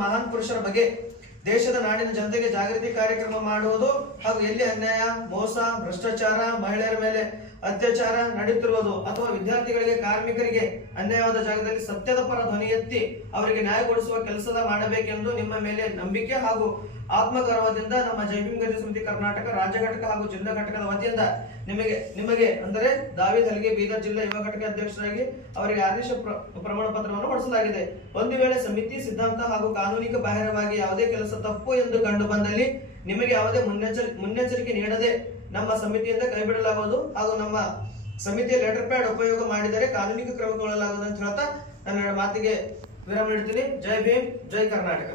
ಮಹಾನ್ ಪುರುಷರ ಬಗ್ಗೆ ದೇಶದ ನಾಡಿನ ಜನತೆಗೆ ಜಾಗೃತಿ ಕಾರ್ಯಕ್ರಮ ಮಾಡುವುದು ಹಾಗೂ ಎಲ್ಲಿ ಅನ್ಯಾಯ, ಮೋಸ, ಭ್ರಷ್ಟಾಚಾರ, ಮಹಿಳೆಯರ ಮೇಲೆ ಅತ್ಯಾಚಾರ ನಡೆಯುತ್ತಿರುವುದು ಅಥವಾ ವಿದ್ಯಾರ್ಥಿಗಳಿಗೆ, ಕಾರ್ಮಿಕರಿಗೆ ಅನ್ಯಾಯವಾದ ಜಾಗದಲ್ಲಿ ಸತ್ಯದ ಪರ ಧ್ವನಿ ಎತ್ತಿ ಅವರಿಗೆ ನ್ಯಾಯ ಕೊಡಿಸುವ ಕೆಲಸದ ಮಾಡಬೇಕೆಂದು ನಿಮ್ಮ ಮೇಲೆ ನಂಬಿಕೆ ಹಾಗೂ ಆತ್ಮಗೌರವದಿಂದ ನಮ್ಮ ಜೈ ಭೀಮ್ ಗತಿ ಸಮಿತಿ ಕರ್ನಾಟಕ ರಾಜ್ಯ ಘಟಕ ಹಾಗೂ ಜಿಲ್ಲಾ ಘಟಕದ ವತಿಯಿಂದ ನಿಮಗೆ ಅಂದರೆ ದಾವಿದ್ ಹಲ್ಗೆ ಬೀದರ್ ಜಿಲ್ಲಾ ಯುವ ಘಟಕ ಅಧ್ಯಕ್ಷರಾಗಿ ಅವರಿಗೆ ಆದೇಶ ಪ್ರಮಾಣ ಪತ್ರವನ್ನು ಹೊರಡಿಸಲಾಗಿದೆ. ಒಂದು ವೇಳೆ ಸಮಿತಿ ಸಿದ್ಧಾಂತ ಹಾಗೂ ಕಾನೂನಿಕ ಬಾಹಿರವಾಗಿ ಯಾವುದೇ ಕೆಲಸ ತಪ್ಪು ಎಂದು ಕಂಡು ಬಂದಲ್ಲಿ ನಿಮಗೆ ಯಾವುದೇ ಮುನ್ನೆಚ್ಚರಿಕೆ ನೀಡದೆ ನಮ್ಮ ಸಮಿತಿಯಿಂದ ಕೈಬಿಡಲಾಗುವುದು ಹಾಗೂ ನಮ್ಮ ಸಮಿತಿಯ ಲೆಟರ್ ಪ್ಯಾಡ್ ಉಪಯೋಗ ಮಾಡಿದರೆ ಕಾನೂನಿಕ ಕ್ರಮ ಕೈಗೊಳ್ಳಲಾಗುವುದು ಅಂತ ಹೇಳ್ತಾ ನನ್ನ ಮಾತಿಗೆ ವಿರಾಮ ನೀಡುತ್ತೀನಿ. ಜೈ ಭೀಮ್, ಜೈ ಕರ್ನಾಟಕ.